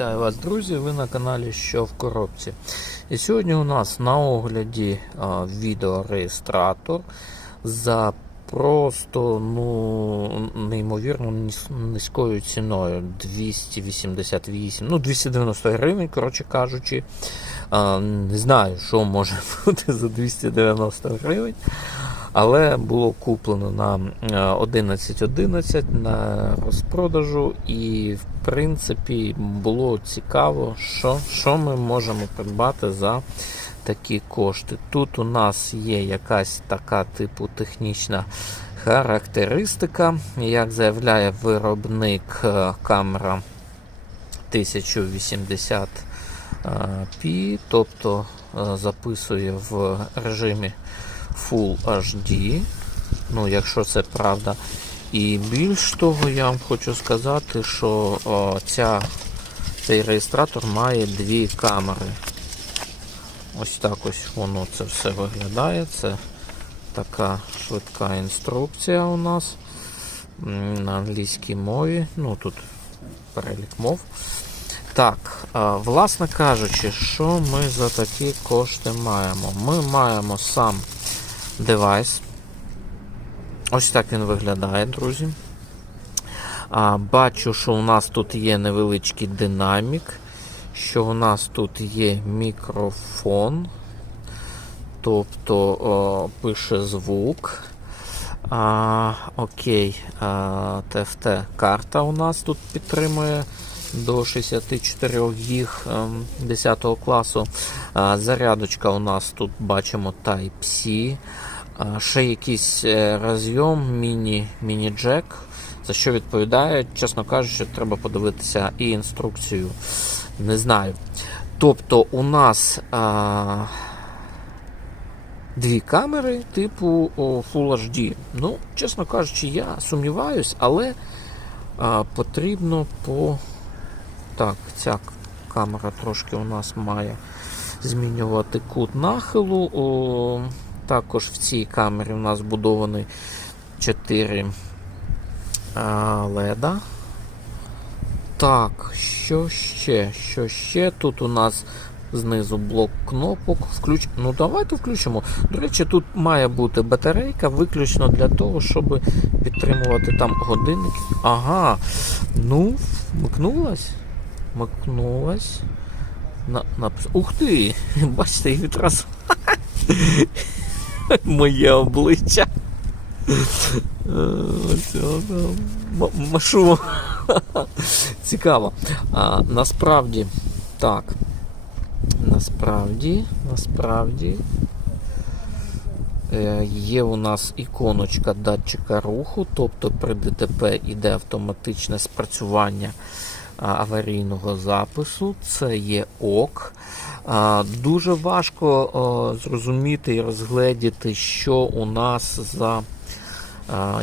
Вітаю вас, друзі! Ви на каналі Що в коробці. І сьогодні у нас на огляді а, відеореєстратор за просто ну, неймовірно низькою ціною 288, ну 290 гривень, коротше кажучи. А, не знаю, що може бути за 290 гривень. Але було куплено на е, 11.11 на розпродажу, і в принципі було цікаво, що, що ми можемо придбати за такі кошти. Тут у нас є якась така типу технічна характеристика, як заявляє виробник е, камера 1080 p, тобто е, записує в режимі Full HD. Ну, якщо це правда. І більш того, я вам хочу сказати, що о, ця, цей реєстратор має дві камери. Ось так ось воно це все виглядає. Це така швидка інструкція у нас на англійській мові. Ну тут перелік мов. Так, власне кажучи, що ми за такі кошти маємо? Ми маємо сам девайс. Ось так він виглядає, друзі. А, Бачу, що у нас тут є невеличкий динамік, що у нас тут є мікрофон, тобто о, пише звук. А, окей, а, TFT карта у нас тут підтримує до 64 гіг ем, 10 класу. Зарядочка у нас тут бачимо Type-C. Ще якийсь е, розйом, міні, міні-джек. За що відповідає, чесно кажучи, треба подивитися і інструкцію. Не знаю. Тобто у нас а, дві камери типу Full HD. Ну, чесно кажучи, я сумніваюсь, але а, потрібно по. Так, ця камера трошки у нас має змінювати кут нахилу. О, також в цій камері у нас будований 4 леда. Так, що ще? Що ще? Тут у нас знизу блок кнопок. Включ... Ну, давайте включимо. До речі, тут має бути батарейка виключно для того, щоб підтримувати там годинник. Ага. Ну, вмикнулась. Вмикнулась. На, на... Ух ти! Бачите, і відразу. Моє обличчя. Е, Ось Машу. Цікаво. А, насправді, так. Насправді, насправді. е, Є у нас іконочка датчика руху, тобто при ДТП йде автоматичне спрацювання аварійного запису. Це є ок. Дуже важко зрозуміти і розгледіти, що у нас за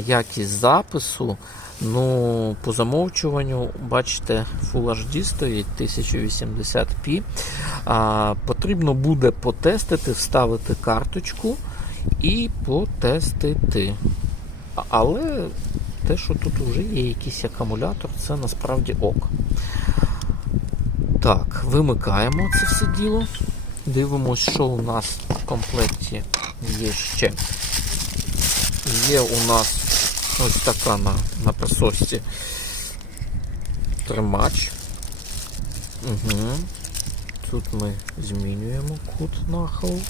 якість запису. Ну, по замовчуванню, бачите, Full HD стоїть 1080p. А, потрібно буде потестити, вставити карточку і потестити. Але те, що тут вже є якийсь акумулятор, це насправді ок. Так, вимикаємо це все діло. Дивимось, що у нас в комплекті є ще. Є у нас ось така на, на присосці тримач. Угу. Тут ми змінюємо кут нахилу.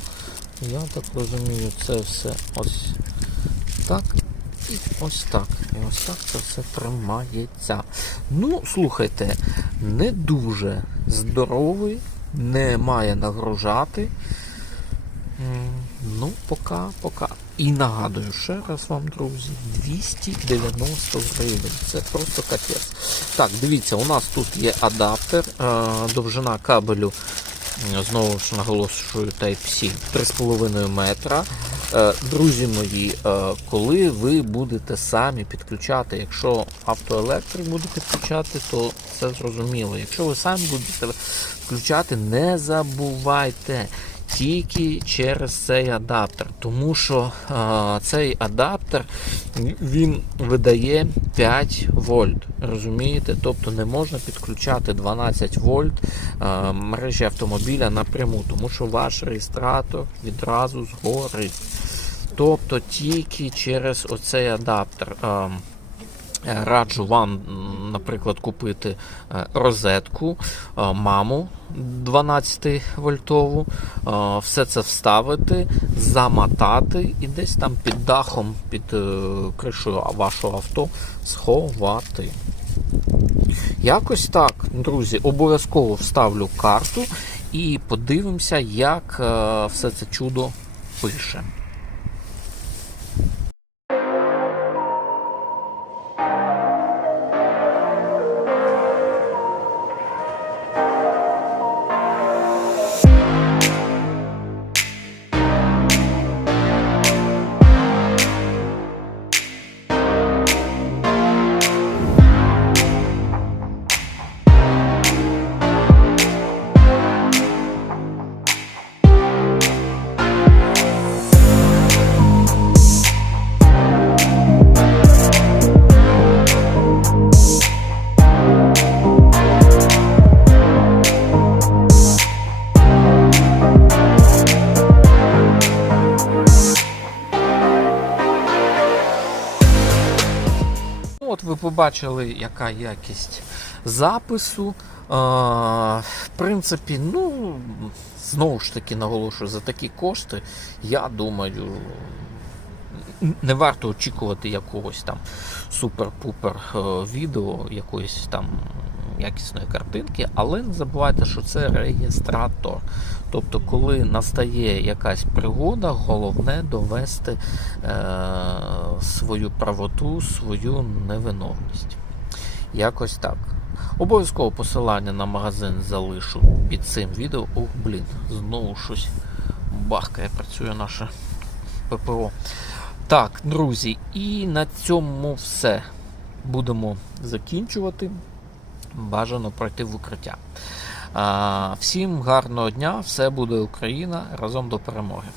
Я так розумію, це все ось так і ось так. І ось так це все тримається. Ну, слухайте, не дуже здоровий, не має нагружати. Ну, пока, пока. І нагадую ще раз вам, друзі, 290 гривень. Це просто капець. Так, дивіться, у нас тут є адаптер, е, довжина кабелю, знову ж наголошую Type-C 3,5 метра. Е, Друзі мої, е, коли ви будете самі підключати, якщо автоелектрик буде підключати, то це зрозуміло. Якщо ви самі будете включати, не забувайте тільки через цей адаптер, тому що а, цей адаптер він видає 5 вольт. Розумієте? Тобто не можна підключати 12 вольт а, мережі автомобіля напряму, тому що ваш реєстратор відразу згорить. Тобто тільки через оцей адаптер. А, Раджу вам, наприклад, купити е, розетку, е, маму 12 вольтову, е, все це вставити, замотати і десь там під дахом, під кришою вашого авто сховати. Якось так, друзі, обов'язково вставлю карту і подивимося, як все це чудо пише. Побачили, яка якість запису. А, в принципі, ну, знову ж таки наголошую, за такі кошти, я думаю, не варто очікувати якогось там супер-пупер е, відео, якоїсь там якісної картинки, але не забувайте, що це реєстратор. Тобто, коли настає якась пригода, головне довести е, свою правоту, свою невиновність. Якось так. Обов'язково посилання на магазин залишу під цим відео. Ох, блін, знову щось бахкає, працює наше ППО. Так, друзі, і на цьому все. Будемо закінчувати. Бажано пройти в укриття. Всім гарного дня, все буде Україна разом до перемоги.